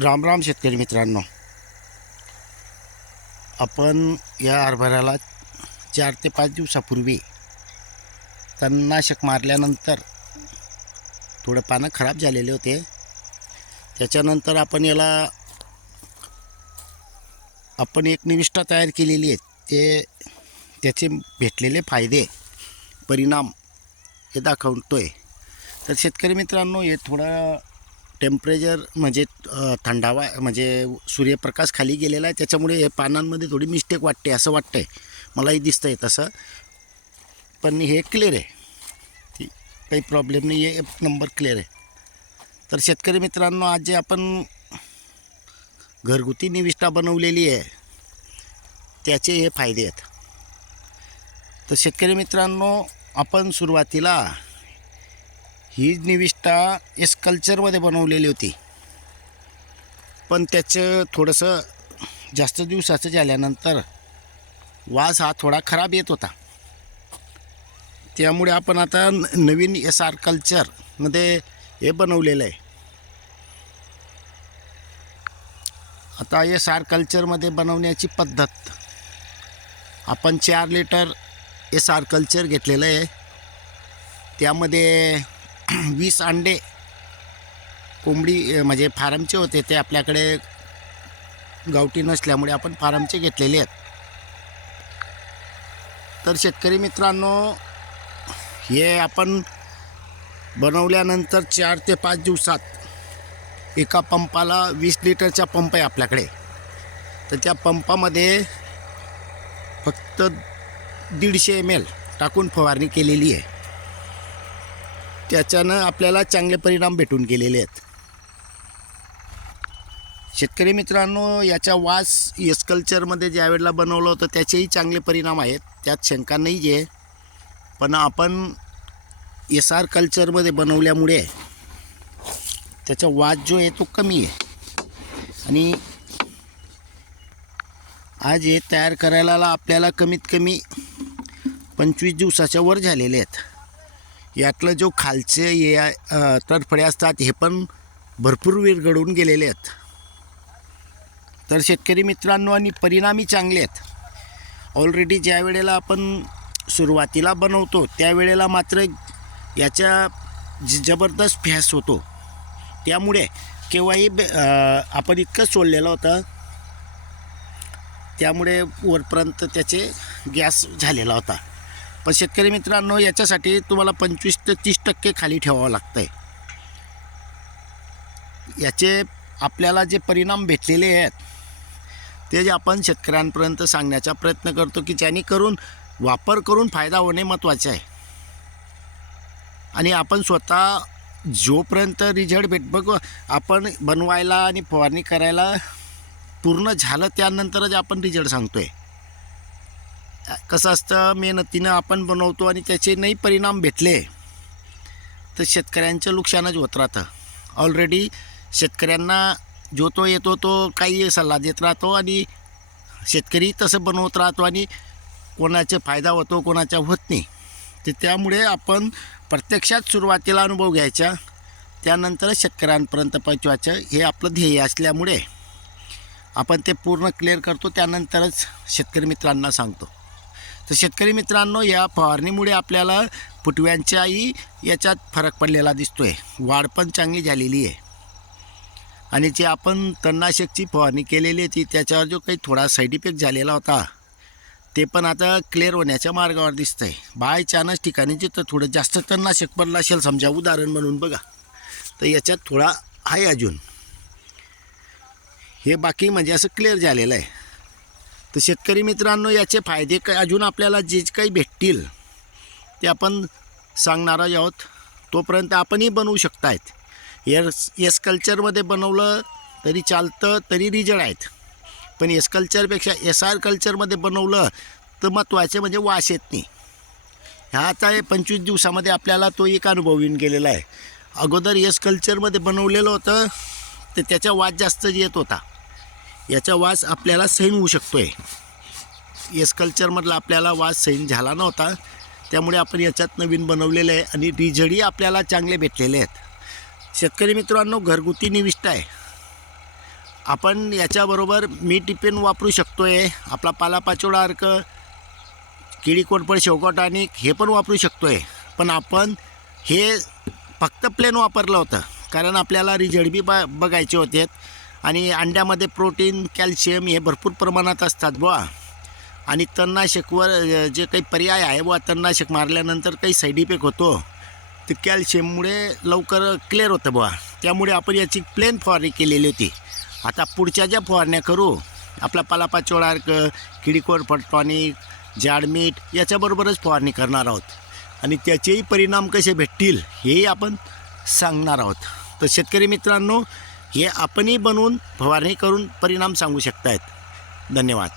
राम राम शेतकरी मित्रांनो. आपण या हरभऱ्याला चार ते पाच दिवसापूर्वी तणनाशक मारल्यानंतर थोडं पानं खराब झालेले होते. त्याच्यानंतर आपण याला आपण एक निविष्ठा तयार केलेली आहे. ते त्याचे भेटलेले फायदे परिणाम हे दाखवतोय. तर शेतकरी मित्रांनो हे थोडं टेम्परेचर म्हणजे थंडावा म्हणजे सूर्यप्रकाश खाली गेलेला आहे त्याच्यामुळे हे पानांमध्ये थोडी मिस्टेक वाटते असं वाटतं आहे मलाही दिसतं आहे तसं. पण हे क्लिअर आहे. ती काही प्रॉब्लेम नाही आहे एक नंबर क्लिअर आहे. तर शेतकरी मित्रांनो आज जे आपण घरगुती निविष्ठा बनवलेली आहे त्याचे हे फायदे आहेत. तर शेतकरी मित्रांनो आपण सुरुवातीला ही निविष्ठा एस कल्चरमध्ये बनवलेली होती. पण त्याचं थोडंसं जास्त दिवसाचं झाल्यानंतर वास हा थोडा खराब येत होता. त्यामुळे आपण आता न- नवीन एस आर कल्चरमध्ये हे बनवलेलं आहे. आता एस आर कल्चरमध्ये बनवण्याची पद्धत आपण चार लिटर एस आर कल्चर घेतलेलं आहे. त्यामध्ये वीस अंडे कोंबडी म्हणजे फार्मचे होते ते आपल्याकडे गावठी नसल्यामुळे आपण फार्मचे घेतलेले आहेत. तर शेतकरी मित्रांनो हे आपण बनवल्यानंतर चार ते पाच दिवसात एका पंपाला वीस लिटरचा पंप आहे आपल्याकडे. तर त्या पंपामध्ये फक्त दीडशे एम एल टाकून फवारणी केलेली आहे. त्याच्यानं आपल्याला चांगले परिणाम भेटून गेलेले आहेत. शेतकरी मित्रांनो याचा वास यस कल्चरमध्ये ज्या वेळेला बनवलं होतं त्याचेही चांगले परिणाम आहेत. त्यात शंका नाही आहे. पण आपण एस आर कल्चरमध्ये बनवल्यामुळे त्याचा वास जो आहे तो कमी आहे. आणि आज हे तयार करायला आपल्याला कमीत कमी पंचवीस दिवसाच्या वर झालेले आहेत. यातलं जो खालचे हे तडफडे असतात हे पण भरपूर विरघडून गेलेले आहेत. तर शेतकरी मित्रांनो आणि परिणामी चांगले आहेत. ऑलरेडी ज्या वेळेला आपण सुरुवातीला बनवतो त्यावेळेला मात्र याच्या ज- जबरदस्त फॅस होतो. त्यामुळे केव्हाही बे- आपण इतकं सोडलेलं होतं त्यामुळे वरपर्यंत त्याचे गॅस झालेला होता. पण शेतकरी मित्रांनो याच्यासाठी तुम्हाला पंचवीस ते तीस टक्के खाली ठेवावं लागतं आहे याचे आपल्याला जे परिणाम भेटलेले आहेत ते जे आपण शेतकऱ्यांपर्यंत सांगण्याचा प्रयत्न करतो की ज्याने करून वापर करून फायदा होणे महत्त्वाचे आहे. आणि आपण स्वतः जोपर्यंत रिझल्ट भेट बघ आपण बनवायला आणि फवारणी करायला पूर्ण झालं त्यानंतरच आपण रिझल्ट सांगतो आहे कसं असतं मेहनतीनं आपण बनवतो आणि त्याचे नाही परिणाम भेटले तर शेतकऱ्यांचं नुकसानच होत राहतं. ऑलरेडी शेतकऱ्यांना जो तो येतो तो काही सल्ला देत राहतो आणि शेतकरी तसं बनवत राहतो आणि कोणाचा फायदा होतो कोणाचा होत नाही. तर त्यामुळे आपण प्रत्यक्षात सुरुवातीला अनुभव घ्यायचा त्यानंतरच शेतकऱ्यांपर्यंत पोचवायचं हे आपलं ध्येय असल्यामुळे. आपण ते पूर्ण क्लिअर करतो त्यानंतरच शेतकरी मित्रांना सांगतो. तर शेतकरी मित्रांनो या फवारणीमुळे आपल्याला फुटव्यांच्याही याच्यात फरक पडलेला दिसतो आहे वाढ पण चांगली झालेली आहे. आणि जे आपण तणनाशकची फवारणी केलेली ती त्याच्यावर जो काही थोडा साईड इफेक्ट झालेला होता ते पण आता क्लिअर होण्याच्या मार्गावर दिसतं आहे बाय चान्स ठिकाणी जिथं थोडं जास्त तणनाशक पडलं असेल समजा उदाहरण म्हणून बघा तर याच्यात थोडा आहे अजून. हे बाकी म्हणजे असं क्लिअर झालेलं आहे. तर शेतकरी मित्रांनो याचे फायदे काय? अजून आपल्याला जे जे काही भेटतील ते आपण सांगणार आहोत. तोपर्यंत आपणही बनवू शकतायत. एस एस कल्चरमध्ये बनवलं तरी चालतं तरी रिजल्ट आहेत. पण एस कल्चरपेक्षा एस आर कल्चरमध्ये बनवलं तर महत्त्वाचे म्हणजे वास येत नाही. ह्या आता पंचवीस दिवसामध्ये आपल्याला तो एक अनुभव येऊन गेलेला आहे. अगोदर एस कल्चरमध्ये बनवलेलं होतं तर त्याचा वास जास्त येत होता. याचा वास आपल्याला सहन होऊ शकतो आहे येस कल्चरमधला आपल्याला वास सहन झाला नव्हता. त्यामुळे आपण याच्यात नवीन बनवलेलं आहे आणि रिझल्टही आपल्याला चांगले भेटलेले आहेत. शेतकरी मित्रांनो घरगुती निविष्ट आहे. आपण याच्याबरोबर मी टिपेन वापरू शकतो आहे आपला पालापाचोळा अर्क किडी कोटपड शेवकोट आणि हे पण वापरू शकतो आहे पण आपण हे फक्त प्लेन वापरलं होतं. कारण आपल्याला रिझडबी बी ब बघायचे होते. आणि अंड्यामध्ये प्रोटीन कॅल्शियम हे भरपूर प्रमाणात असतात बुवा. आणि तणनाशकवर जे काही पर्याय आहे बुवा तणनाशक मारल्यानंतर काही साईड इफेक्ट होतो. ते कॅल्शियममुळे लवकर क्लिअर होतं बुवा. त्यामुळे आपण याची प्लेन फवारणी केलेली होती. आता पुढच्या ज्या फवारण्या करू आपला पालापाचोळा अर्क किडीकोड फटटॉनिक जाडमीठ याच्याबरोबरच फवारणी करणार आहोत. आणि त्याचेही परिणाम कसे भेटतील हेही आपण सांगणार आहोत. तर शेतकरी मित्रांनो हे आपणही बनवून फवारणी करून परिणाम सांगू शकतायत. धन्यवाद.